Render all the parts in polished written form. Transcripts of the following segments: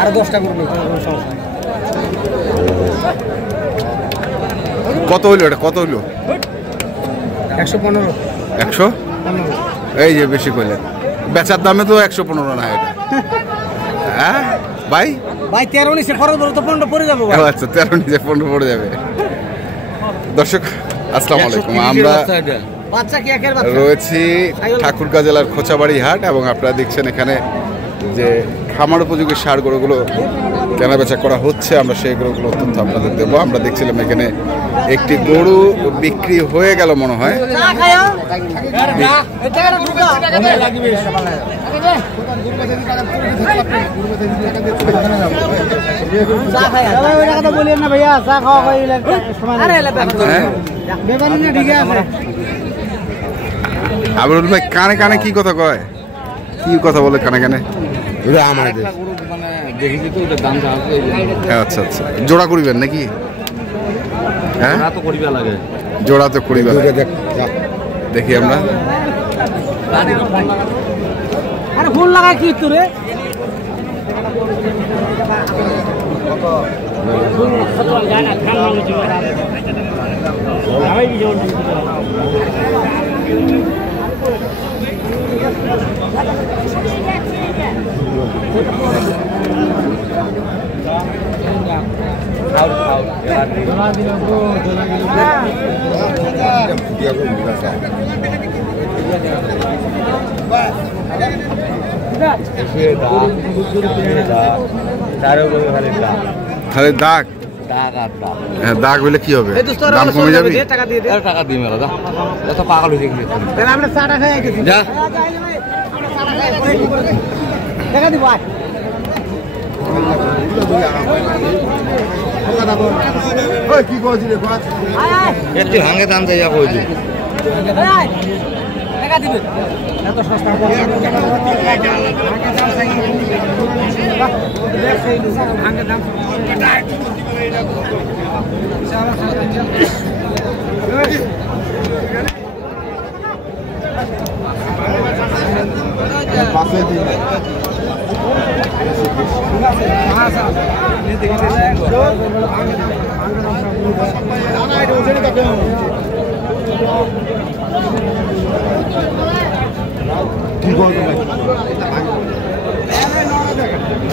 আর 10টা করব কত হইলো এটা, কত হইলো? 115 100। এই যে বেশি কইলেন, বেচার দামে তো 115 না এটা। হ্যাঁ ভাই, ভাই 13 নিচে খরচ তো 15 পড়ে যাবে ভাই। আচ্ছা 13 নিচে 15 পড়ে যাবে। দর্শক আসসালামু আলাইকুম, আমরা বাচ্চা কি একের বাচ্চা রয়েছি ঠাকুরগাঁ জেলার খোঁচাবাড়ি হাট এবং আপনারা দেখছেন এখানে যে খামার উপযোগী সার গরুগুলো কেনাবেচা করা হচ্ছে। আমরা সেই গরুগুলো তথ্য আপনাদের দেবো। আমরা দেখছিলাম এখানে একটি গরু বিক্রি হয়ে গেল মনে হয়। আবরুল ভাই কানে কানে কি কথা কয়, কি কথা বলে কানে কানে? আচ্ছা আচ্ছা, জোড়া করিবেন নাকি? হ্যাঁ জোড়া তো করিবেন, দেখি আমরা। আরে ফোন লাগায় কি তোরে? খালি দাগ, দাগ হইলে কি হবে? দাম কমে যাবে। টাকা দিয়ে মেলা এত পাগল হয়ে গেলি আমরা চাটা খাই গেছি যা টাকা দিব কি কইছিস একটু ভাঙে দাম যাইয়া কইছি টাকা দিবে এত সস্তা ভাঙে দাম পাশে দিন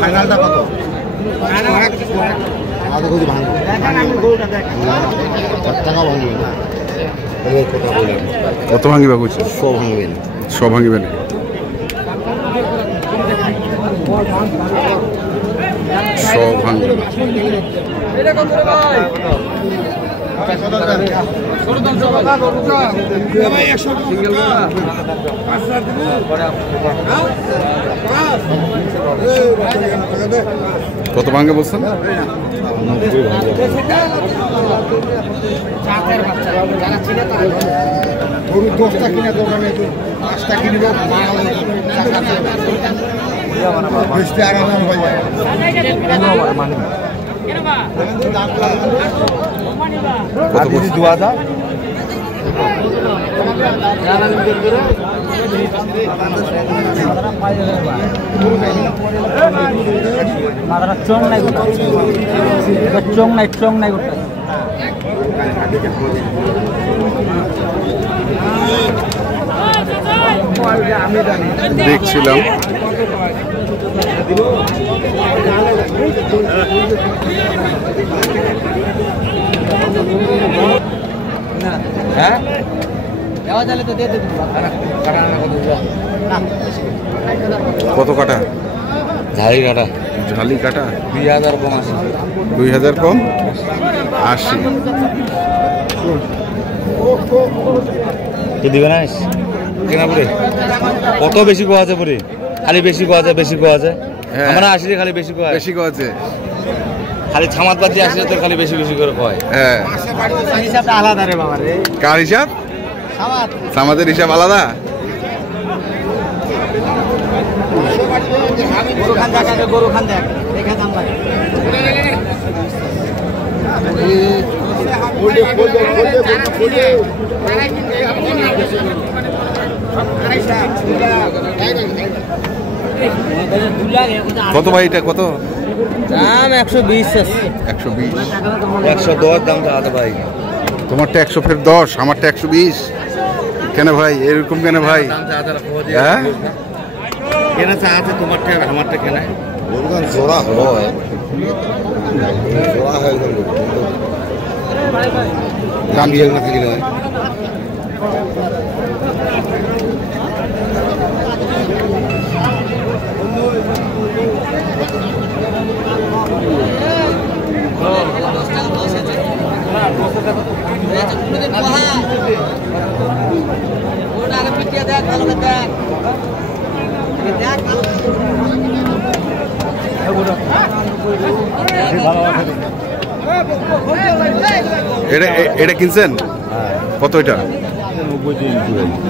ফাইনালটা কত? কত ভাঙিবা কইছে? 100 ভাঙবেন। 100 ভাঙিবেন। সব ভাঙবে। কত ভাঙে বলছেন? গরু 10টা কিনে দোকানে 5টা কিনব বেশি আরাম হয়ে যায়। কত বলছি? 2000। চং নাই গোটা, চং নাই গোটা। দেখছিলাম হ্যাঁ দেওয়া যাবে তো দিয়ে দেবো। কত কাটা? ঝাড়ি কাটা, ঝালি কাটা 2000 কম 80। 2000 কম 80। কি দিবে না কেনা পরে? কত বেশি কোয়া আছে পরে? খালি বেশি কোয়া আছে, বেশি কোয়া আছে। আমরা আসলে খালি বেশি কোয়া, বেশি কোয়া আছে। খালি ছামাত বাজি আসলে তো খালি বেশি বেশি করে কয়। হ্যাঁ হিসাবটা আলাদা রে বাবা রে। কার হিসাব? ছামাত, ছামাতের হিসাব আলাদা। গরু খান দেখা, গরু খান দেখ দেখা দাম ভাই। কত ভাই এটা কত? দাম 120 আছে। 120। 110 দাম তো আছে ভাই। তোমারটা 100 ফের 10, আমারটা 120। কেন ভাই এরকম কেন ভাই? হ্যাঁ কেনা চা আছে তোমারটা আমারটা কেনা জোড়া হয় দাম বিয়ে না থাকলে হয় এটা কিনছেন কত? এটা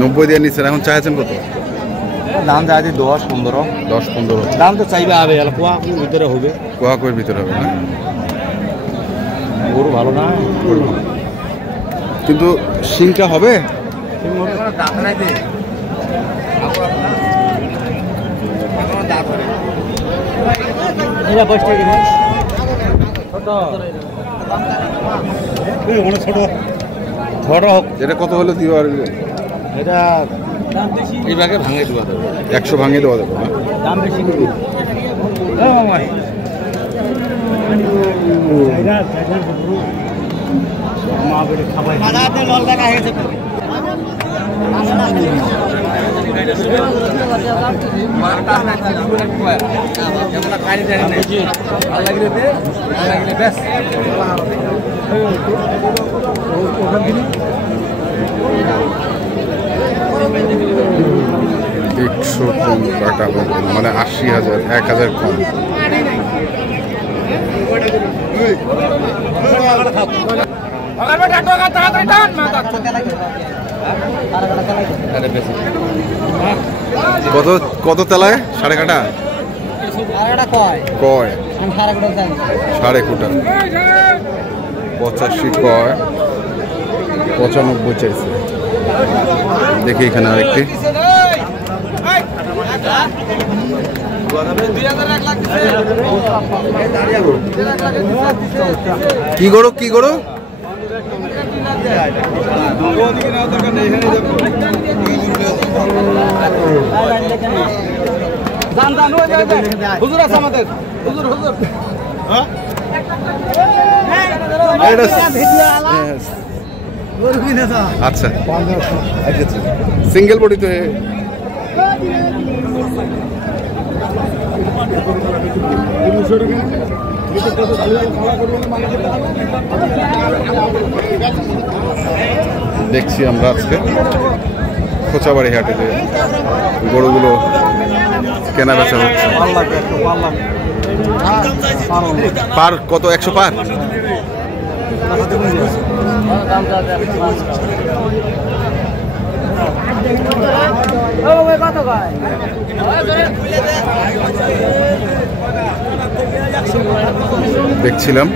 90 দিয়ে নিচ্ছেন। এখন চাইছেন কত? দাম চাইছি 10-15। 10-15 দাম তো চাইবে হবে কোয়া ভিতরে হবে, কোয়াকোয়ের ভিতরে হবে না? গরু ভালো না কিন্তু শিংটা হবে। দাম নাই দে এটা 5 টাকা ছোট হোক। এটা কত হলে দিতে পারবে? এটা এই ভাগে ভাঙে দেওয়া যাবে, 100 ভাঙিয়ে দেওয়া যাবে না? দাম বেশি দিবি। একশো কম কাটা বলবেন মানে 80,000, 1,000 কম। কত কত তেলায়? সাড়ে কাটা কয় 1.5 85 কয় 95 চাইছে। দেখি এখানে আরেকটি কি গরু কি গরু? হুজুর আছে আমাদের হুজুর হুজুর আচ্ছা সিঙ্গেল বডি তো দেখছি আমরা আজকে খোঁচাবাড়ি হাটে যে গরুগুলো কেনা বেচা হচ্ছে। পার কত? 100 পার? দেখছিলাম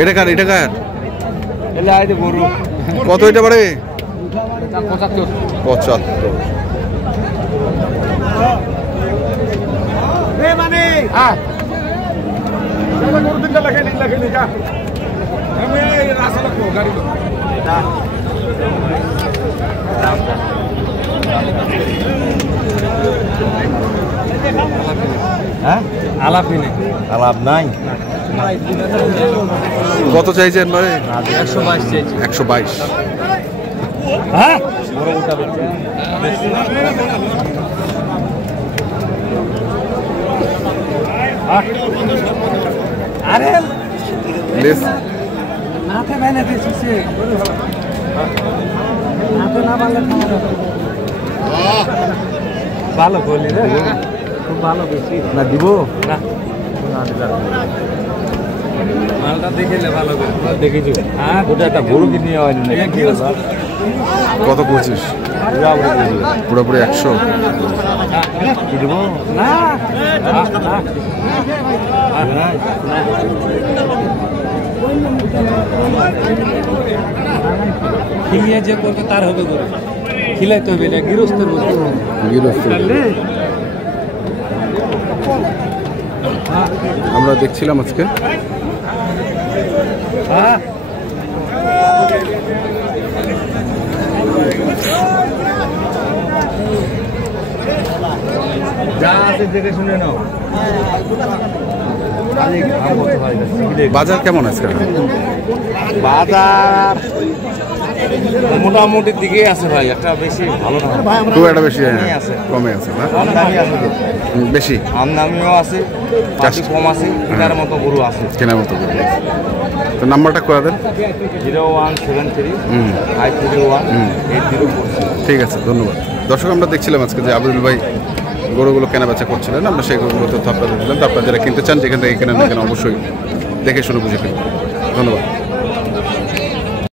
এটা কার? এটা কার? কত এটা পারে? 75। আলাপ নাই। কত চাইছেন মানে? 122 122। হ্যাঁ আরে লেস নাতে মেনে দিছিস নাতে না পারলে ভালো বলি রে খুব ভালো বেশি না দিব না মালটা দেখিলে ভালো করে দেখেছি। হ্যাঁ ওটা একটা গরু কিনে হয়নি না কি হলো? কত করছিস? পুরোপুরি 100 কি দিব না না খিলিয়ে যে করবে তার হবে করে খিলাইতে হবে এটা গৃহস্থের মতো গৃহস্থ। আমরা দেখছিলাম আজকে হ্যাঁ যা আছে দেখে শুনে নাও। বাজার কেমন আজকে? বাজার মোটামুটি দিকে আছে ভাই, একটা বেশি ভালো না, খুব একটা বেশি কমে আছে। কমে আছে না? আমদানি আছে, বেশি আমদানিও আছে, চাষি কম আছে, কেনার মতো গরু আছে। কেনার মতো করে। তো নাম্বারটা করে দেন। 0173 531 8046। ঠিক আছে, ধন্যবাদ। দর্শক, আমরা দেখছিলাম আজকে যে আবদুল ভাই গরুগুলো কেনা বেচা করছিলেন, আমরা সেই গরুগুলো তথ্য আপনাদের দিলাম। তো আপনারা যারা কিনতে চান, যেখান থেকে কেনেন না কেন, অবশ্যই দেখে শুনে বুঝে কিনবেন। ধন্যবাদ।